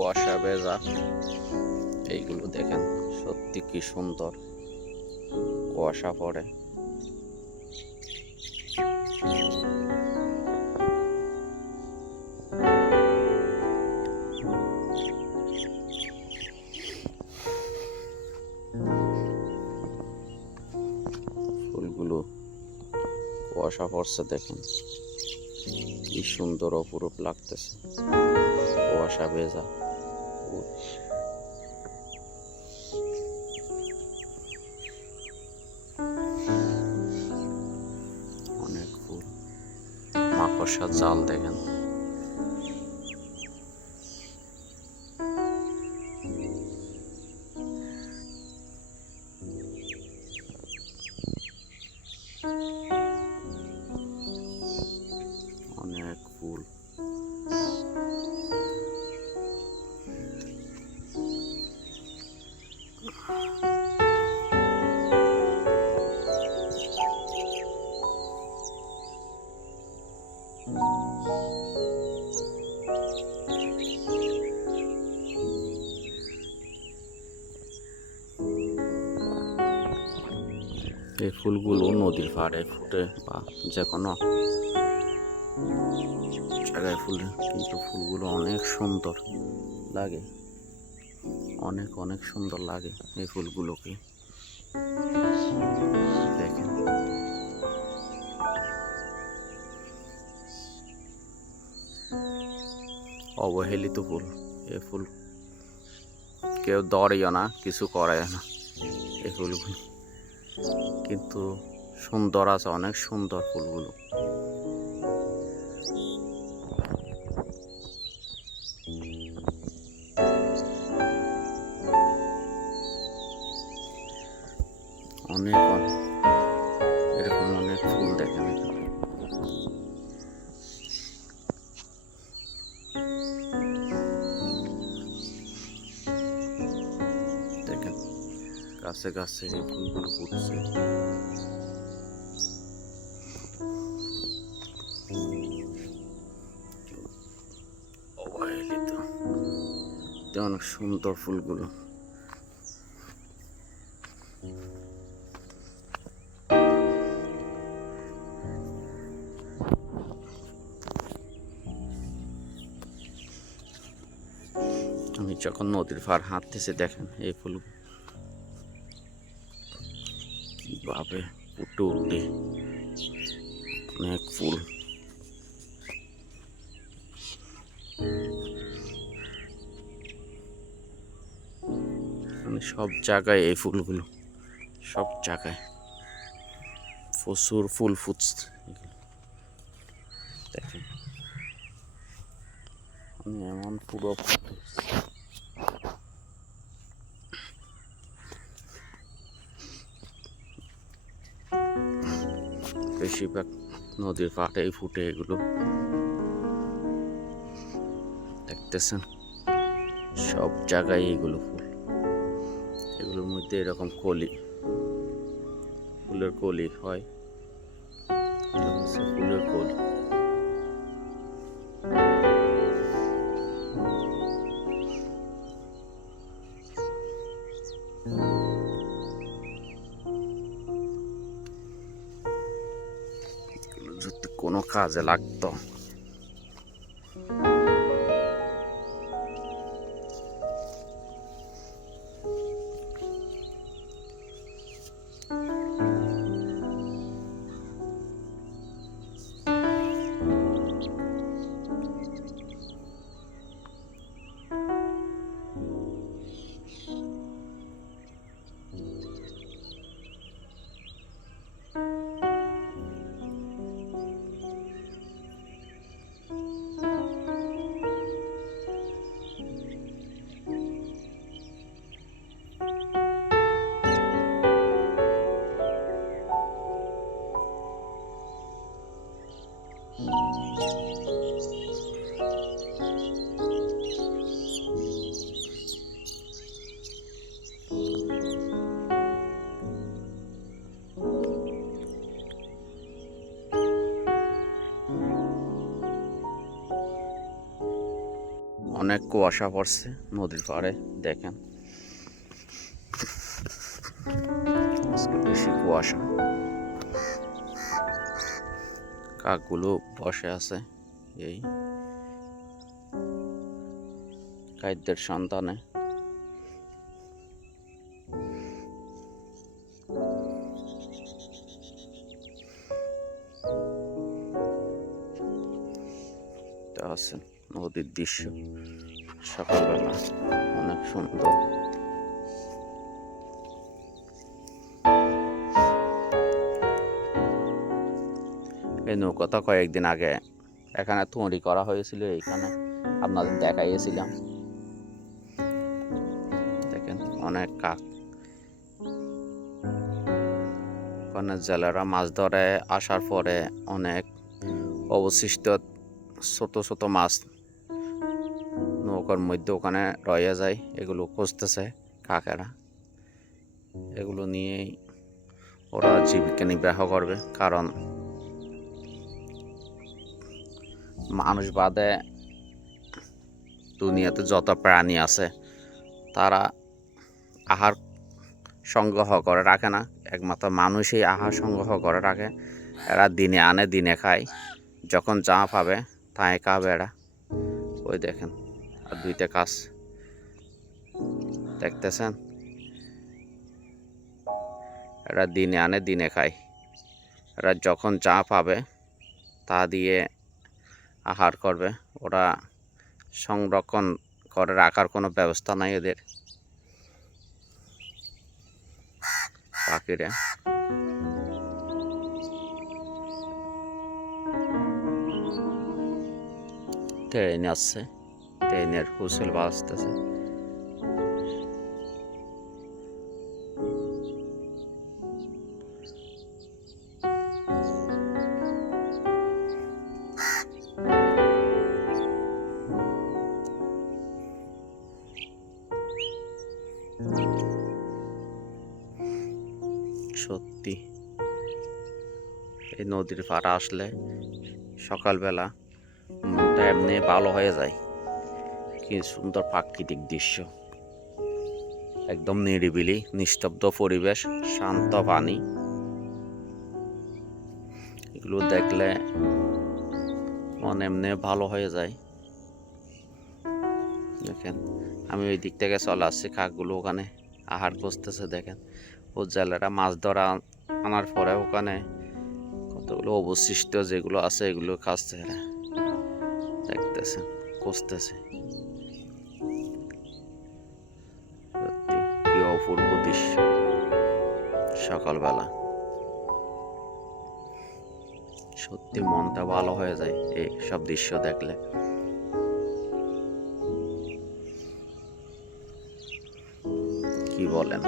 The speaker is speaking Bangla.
কুয়াশা ভেজা। এইগুলো দেখেন, সত্যি কি সুন্দর কুয়াশা পড়ে। ফুলগুলো কুয়াশা পড়ছে দেখেন, কি সুন্দর অপরূপ লাগতেছে। কুয়াশা ভেজা অনেক ফুল। মাকড়সার জাল দেখেন, অনেক ফুল। এই ফুলগুলো নদীর পাড়ে ফুটে বা যে কোনো জায়গায় ফুলে, কিন্তু ফুলগুলো অনেক সুন্দর লাগে, অনেক অনেক সুন্দর লাগে এই ফুলগুলোকে দেখেন। অবহেলিত ফুল, এই ফুল কেউ ধরেও না, কিছু করে না এই ফুলগুলো, কিন্তু সুন্দর আছে, অনেক সুন্দর ফুলগুলো। অনেক অনেক এরকম অনেক ফুল দেখেন। দেখেন গাছে গাছে এই ফুলগুলো ফুটছে। অবহেলিত, অনেক সুন্দর ফুলগুলো। আমি যখন নদীর পাড় হাঁটতেছি দেখেন এই ফুল কিভাবে ফুটে উঠে, অনেক ফুল। মানে সব জায়গায় এই ফুলগুলো, সব জায়গায় প্রচুর ফুল ফুটছে দেখেন। এমন পুরো বেশিরভাগ নদীর পাড়েই ফুটে এগুলো দেখতেছেন, সব জায়গায় এগুলো ফুল। এগুলোর মধ্যে এরকম কলি, ফুলের কলি হয়, ফুলের কলি। যদি কোনো কাজে লাগতো, অনেক কুয়াশা পড়ছে নদীর পাড়ে, দেখেন আজকে বেশি কুয়াশা। কাকগুলো বসে আছে এই খাদ্যের সন্ধানে। আছে নদীর দৃশ্য সকালবেলা, অনেক সুন্দর। এই নৌকাটা কয়েকদিন আগে এখানে তৈরি করা হয়েছিল, এইখানে আপনাদের দেখাইয়েছিলাম। দেখেন অনেক কাক, ওখানে জেলেরা মাছ ধরে আসার পরে অনেক অবশিষ্ট ছোট ছোট মাছ নৌকার মধ্যে ওখানে রয়ে যায়, এগুলো খুঁজতেছে কাকেরা। এগুলো নিয়েই ওরা জীবিকা নির্বাহ করবে, কারণ মানুষ বাদে দুনিয়াতে যত প্রাণী আছে তারা আহার সংগ্রহ করে রাখে না, একমাত্র মানুষই আহার সংগ্রহ করে রাখে। এরা দিনে আনে দিনে খায়, যখন যা পাবে তাই খাবে এরা। ওই দেখেন আর দুইটা কাজ দেখতেছেন, এরা দিনে আনে দিনে খায়। এরা যখন যা পাবে তা দিয়ে আহার করবে, ওরা সংরক্ষণ করে রাখার কোনো ব্যবস্থা নাই এদের। পাখিরা ট্রেন আসছে, ট্রেনের হুইসেল বাজতেছে। সত্যি এই নদীর পাড়ে আসলে সকালবেলা মনটা এমনি ভালো হয়ে যায়। কি সুন্দর প্রাকৃতিক দৃশ্য, একদম নিরিবিলি নিস্তব্ধ পরিবেশ, শান্ত পানি। এগুলো দেখলে মন এমনি ভালো হয়ে যায়। দেখেন আমি ওই দিক থেকে চলে আসছি, কাকগুলো ওখানে আহার খুঁজতেছে। দেখেন ও জেলেরা মাছ ধরা আনার পরে ওখানে কতগুলো অবশিষ্ট যেগুলো আছে এগুলো খাচ্ছে এরা, দেখতেছেন খুঁজতেছে। সত্যি কি অপূর্ব দৃশ্য সকালবেলা, সত্যি মনটা ভালো হয়ে যায় এই সব দৃশ্য দেখলে। কি বলেন?